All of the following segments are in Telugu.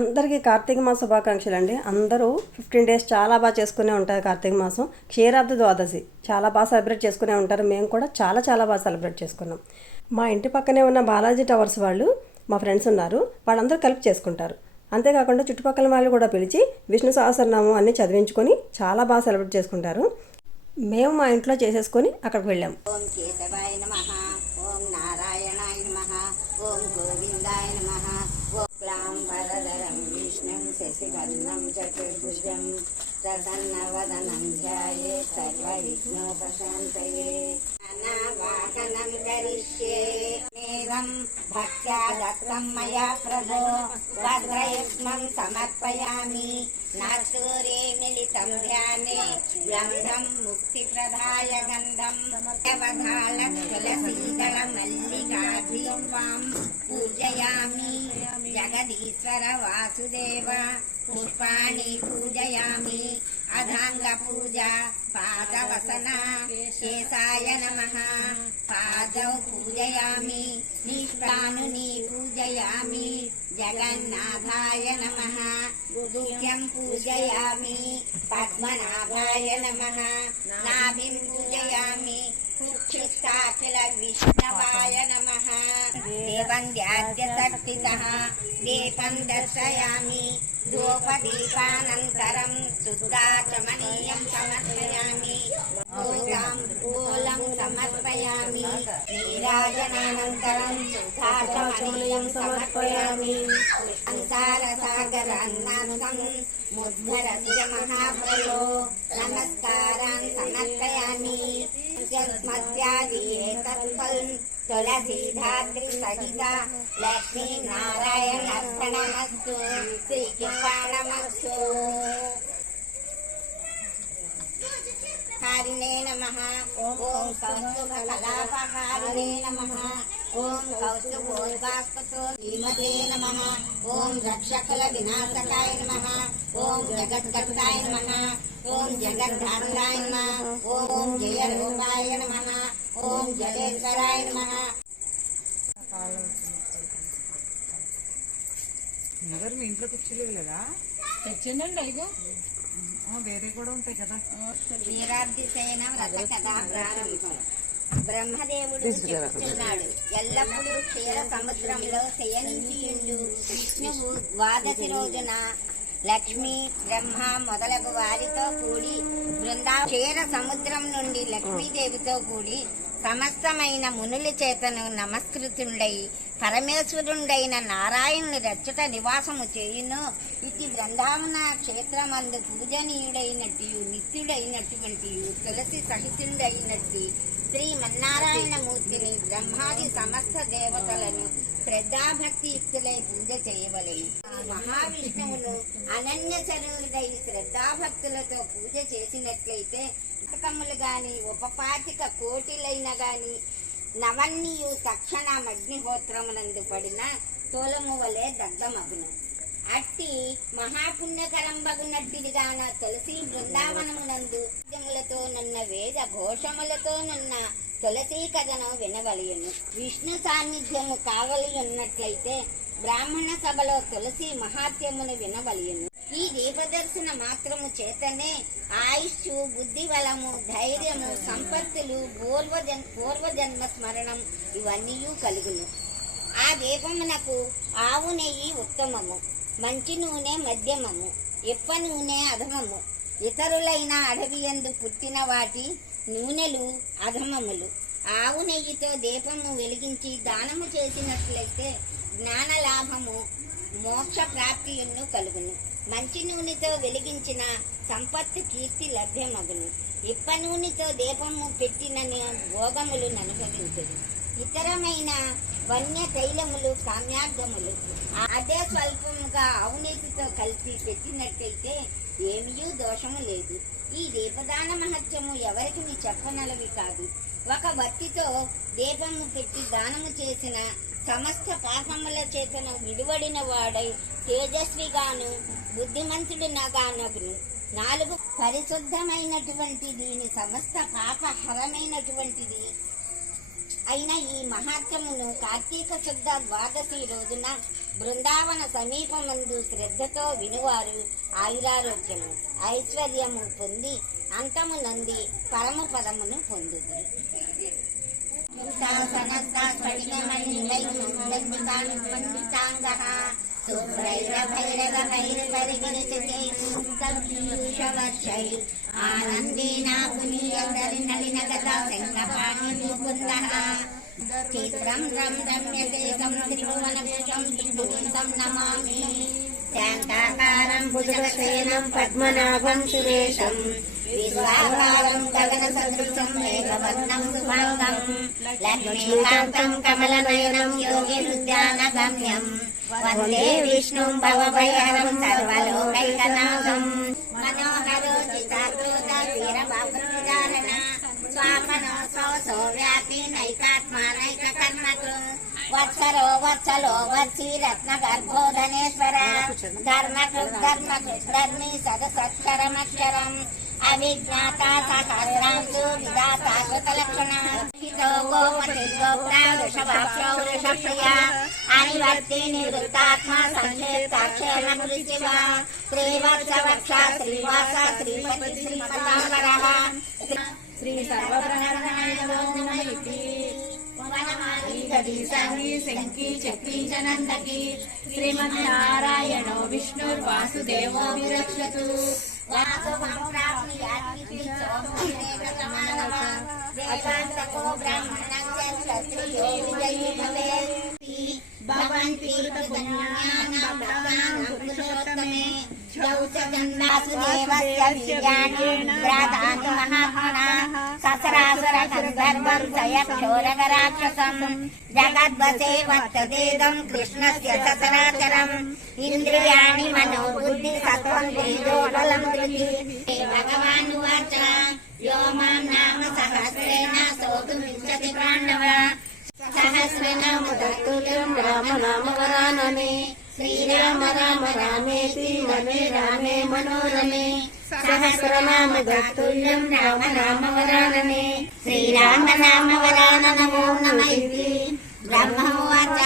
అందరికీ కార్తీక మాస శుభాకాంక్షలు అండి అందరూ ఫిఫ్టీన్ డేస్ చాలా బాగా చేసుకునే ఉంటారు కార్తీక మాసం. క్షీరాబ్ద ద్వాదశి చాలా బాగా సెలబ్రేట్ చేసుకునే ఉంటారు. మేము కూడా చాలా చాలా బాగా సెలబ్రేట్ చేసుకున్నాం. మా ఇంటి పక్కనే ఉన్న బాలాజీ టవర్స్ వాళ్ళు మా ఫ్రెండ్స్ ఉన్నారు. వాళ్ళందరూ కలిపి చేసుకుంటారు. అంతేకాకుండా చుట్టుపక్కల వాళ్ళు కూడా పిలిచి విష్ణు సహస్రనామం అన్ని చదివించుకొని చాలా బాగా సెలబ్రేట్ చేసుకుంటారు. మేము మా ఇంట్లో చేసేసుకొని అక్కడికి వెళ్ళాం. ఓం కేశవాయ నమ ఓం నారాయణాయ నమ ఓం గోవిందాయ నమ. ॐ वरदरं विष्णुं शशिवर्णं चतुर्भुजं प्रसन्नवदनं ध्याये सर्वविघ्नोपशान्तये वाहनं करिष्ये। एवम् నేరం భక్త్యా దత్తం మయా ప్రభో వజ్రయుష్మం సమర్పయామి నాస్తూరే మిలితం ధ్యానే గంధం ముక్తిప్రదాయ గంధం అవధాల తులసీదళ మల్లికాభిం పూజయామి జగదీశ్వర వాసుదేవ अधांग पूजा पाद वसना शेषाय नम। पाद पूजयामी निष्पानु पूजयामी, जगन्नाथाय नम। गुह्यं पूजयामी, पद्मनाभाय नम। नाभिं पूजयामी నమ నాభిం పూజయామి కుక్షిష్టాఖిల విష్ణవాయ నమ. దేవం ధ్యాద్య సక్తితః దీపం దర్శయామి. ధూపదీపానంతరం శుద్ధాచమనీయం సమర్పయామి. భూతాం మూలం సమర్పయామి. నీరాజనానంతరం శుద్ధాచమనీయం సమర్పయామి. తులసీధాత్రి సహిత లక్ష్మీ నారాయణ అర్పణమస్తు శ్రీకృష్ణమస్తు హారిణే నమ ఓం కౌస్తుభ కలాపహారిణే నమ ఓం కౌస్తుభోద్భాస్పతో ధీమతే నమ ఓం రక్షకుల వినాశకాయ నమ ఓం జగద్గతాయ నమ ఓం జగద్ధారణాయ నమ ఓం ఎవరు మీ ఇంట్లో కుర్చీలు లేదా తెచ్చిందండి అయ్యో ఆ, వేరే కూడా ఉంటాయి కదా. క్షీరాబ్దిశయన వ్రత కథా ప్రారంభం. బ్రహ్మదేవుడు చెప్తున్నాడు ఎల్లప్పుడూ క్షీర సముద్రంలో శయనించియుండు. విష్ణువు ద్వాదశి రోజున లక్ష్మి బ్రహ్మ మొదలగు వారితో కూడి బృందా క్షీర సముద్రం నుండి లక్ష్మీదేవితో కూడి సమస్తమైన మునుల చేతను నమస్కృతుండై పరమేశ్వరుండైన నారాయణుని రచ్చట నివాసము చేయును. ఇది బృందావన క్షేత్రమందు పూజనీయుడైనట్టు నిత్యుడైనటువంటి తులసి సహితుడైనట్టు శ్రీ మన్నారాయణ మూర్తిని బ్రహ్మాది సమస్త దేవతలను శ్రద్ధాభక్తి యుక్తులై పూజ చేయవలెను మహావిష్ణువును అనన్య శరీరుడై శ్రద్ధాభక్తులతో పూజ చేసినట్లయితే పథకములు గాని ఉపపాతిక కోటిలైన గాని నవన్నీయు తక్షణ అగ్నిహోత్రమునందు పడిన తోలము వలె దగ్ధమగును. అట్టి మహాపుణ్యకరంబగునట్టిదిగాన తులసి బృందావనమునందు వాద్యములతో నున్న వేద ఘోషములతో నున్న తులసీ కథను వినవలయును. విష్ణు సాన్నిధ్యము కావలి ఉన్నట్లయితే బ్రాహ్మణ సభలో తులసి మహాత్యమును వినవలయును. ఈ దీపదర్శన మాత్రము చేతనే ఆయుష్షు బుద్ధి బలము ధైర్యము సంపత్తులు పూర్వజన్ పూర్వజన్మ స్మరణం ఇవన్నీ కలుగును. ఆ దీపమునకు ఆవు నెయ్యి ఉత్తమము మంచి నూనె మధ్యమము ఇప్ప నూనె అధమము ఇతరులైన అడవి యందు పుట్టిన వాటి నూనెలు అధమములు. ఆవు నెయ్యితో దీపము వెలిగించి దానము చేసినట్లయితే జ్ఞాన లాభము మోక్ష ప్రాప్తియును కలుగును. మంచి నూనెతో వెలిగించిన సంపత్తు కీర్తి లభ్యమగును. ఇప్ప నూనెతో దీపము పెట్టిన భోగములు ననుభవించును ఇతరమైన వన్య తైలములు కామ్యార్థములు అదే స్వల్పముగా అవినీతితో కలిసి పెట్టినట్టయితే ఏమీ దోషము లేదు. ఈ దీపదాన మహత్యము ఎవరికి మీ చెప్పనలవి కాదు. ఒక వత్తితో దీపము పెట్టి దానము చేసిన సమస్త పాపముల చేతన విడువడిన వాడై తేజస్విగాను బుద్ధిమంతుడినగానగును. నాలుగు పరిశుద్ధమైనటువంటి దీని సమస్త పాపహరమైనటువంటిది అయిన ఈ మహాత్మును కార్తీక శుద్ధ ద్వాదశి రోజున బృందావన సమీపమందు శ్రద్ధతో వినువారు ఆయురారోగ్యము ఐశ్వర్యము పొంది అంతము నంది పరమ పదమును పొందుదురు ఆనందేన పునీయందరి నలిన గదా శంఖపాణి ముకుందః చిత్రం రం రమ్యకేశం త్రిభువనభూషం త్రిభువంతం నమామి శాంతాకారం భుజగశయనం పద్మనాభం సురేశం విశ్వాకారం గగన సదృశం మేఘవర్ణం శుభాంగం లక్ష్మీకాంతం కమలనయనం యోగిరుద్యానగమ్యం వందే त्वा मनोऽसौ व्यापी नैकात्मा नैककर्मकृ वत्सरो वत्सलो वत्सी रत्नगर्भो धनेश्वर धर्मकृत् धर्मकृत् धर्मी सद सत्करमक्षरम् अभिज्ञाता सहस्रांशु विधाता कृतलक्षणा। हितो गोपतिर्गोप्ता वृषभाक्षो वृषप्रिया अनिवर्ति निवृत्तात्मा सङ्केताक्षेमशिवा श्रीवत्सवक्षा श्रीवास श्रीपति श्रीपदाम्बरः। నివృత్తాత్మ సంక్షేప్తాక్షేణ మృత్యువ శ్రీవత్స వక్ష శ్రీవాస శ్రీపతి శ్రీపదాంబరః శ్రీ గదీశాంగి శంకి చక్రీ శ్రీమన్నారాయణో విష్ణుర్వాసుదేవో విరక్షతు పురుషోత్తమే వాసుదేవస్య వీర్యాణి ప్రాధాన్య మహాత్మనా ససరాసుర గంధర్వం సయక్షోరగరాక్షసం జగద్వసే వర్తదేదం కృష్ణస్య ససరాచరం ఇంద్రియాణి మనో బుద్ధి సత్వం తేజోబలం ధృతి భగవాన్ వాచ యో మాం నామ राम रामेति मने रामे मनोरमे। सहस्रनाम दातुल्यं राम राम वरानने। श्रीराम नाम वरान नमो नम इति ब्रह्मोवाच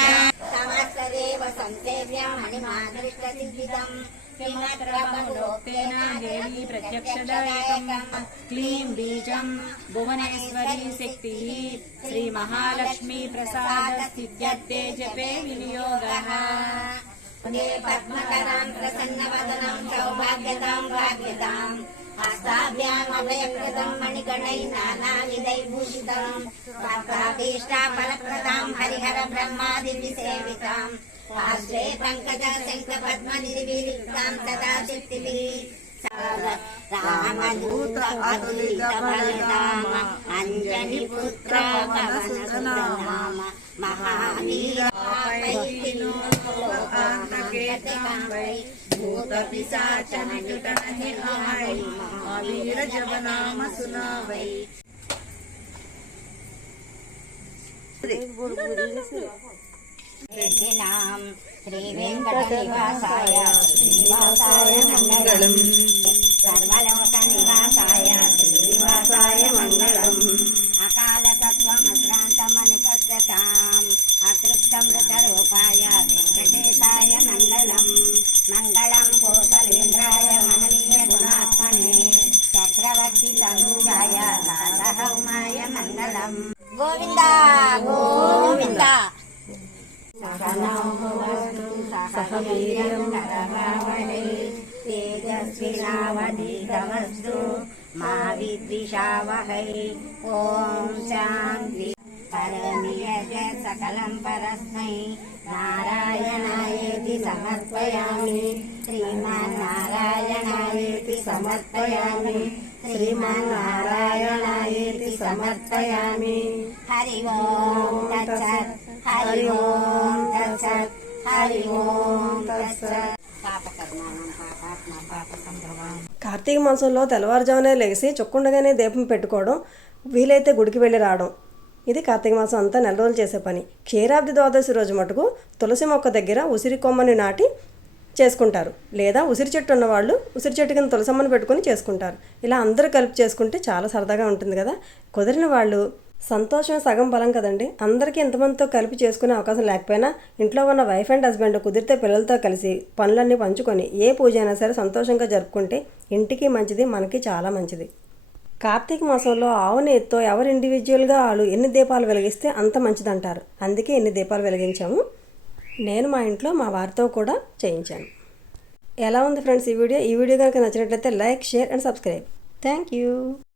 समस्तदेव सन्तेभ्यं क्लीं भुवनेश्वरी शक्तिः। श्रीमहालक्ष्मीप्रसादस्थित्यर्थे जपे विनियोगः। మహాలక్ష్మీ ప్రసాద స్థిత్యర్థే జపే వినియోగः వందే పద్మకరాం ప్రసన్నవదనం సౌభాగ్యతాం భాగ్యతాం హస్తాభ్యాం అభయప్రదం మణిగణై నానావిధై భూషితం భక్తాభీష్టా ఫలప్రదాం హరిహర బ్రహ్మాది సేవితాం ఆశ్రే పంకజ శంఖ పద్మనిధివిరిక్తాం సదా శక్తిభిः రామదూత అతులిత బలరామ అంజని పుత్ర పవన నామ మహావీర భూత పిశాచన వీర జపనామ సునావై సిద్ధినాం శ్రీ వెంకట నివాసాయ శ్రీనివాసాయ మంగళం సర్వలోక నివాసాయ శ్రీనివాసాయ మంగళం అకాల తేజస్వినావధీతమస్తు మా విద్విషావహై ఓం శాంతి పరమియజ సకలం పరస్మై నారాయణాయేతి సమర్పయామి శ్రీమన్నారాయణాయేతి సమర్పయామి శ్రీమన్నారాయణాయేతి సమర్పయామి హరి ఓం తత్సత్ హరి ఓం తత్సత్ హరి ఓం తత్సత్ కార్తీక మాసంలో తెల్లవారుజామునే లేచి చుక్కుండగానే దీపం పెట్టుకోవడం వీలైతే గుడికి వెళ్ళి రావడం. ఇది కార్తీక మాసం అంతా నెల రోజులు చేసే పని. క్షీరాబ్ది ద్వాదశి రోజు మటుకు తులసి మొక్క దగ్గర ఉసిరి కొమ్మని నాటి చేసుకుంటారు. లేదా ఉసిరి చెట్టు ఉన్నవాళ్ళు ఉసిరి చెట్టు కింద తులసమ్మని పెట్టుకొని చేసుకుంటారు. ఇలా అందరూ కలిపి చేసుకుంటే చాలా సరదాగా ఉంటుంది కదా. కుదిరిన వాళ్ళు సంతోషం సగం బలం కదండి. అందరికీ ఎంతమందితో కలిపి చేసుకునే అవకాశం లేకపోయినా ఇంట్లో ఉన్న వైఫ్ అండ్ హస్బెండ్ కుదిరితే పిల్లలతో కలిసి పనులన్నీ పంచుకొని ఏ పూజ అయినా సరే సంతోషంగా జరుపుకుంటే ఇంటికి మంచిది మనకి చాలా మంచిది. కార్తీక మాసంలో ఆవు నెయ్యితో ఎవరు ఇండివిజువల్గా వాళ్ళు ఎన్ని దీపాలు వెలిగిస్తే అంత మంచిదంటారు. అందుకే ఎన్ని దీపాలు వెలిగించాము. నేను మా ఇంట్లో మా వారితో కూడా చేయించాను. ఎలా ఉంది ఫ్రెండ్స్ ఈ వీడియో? ఈ వీడియో కనుక నచ్చినట్లయితే like share and subscribe. Thank you.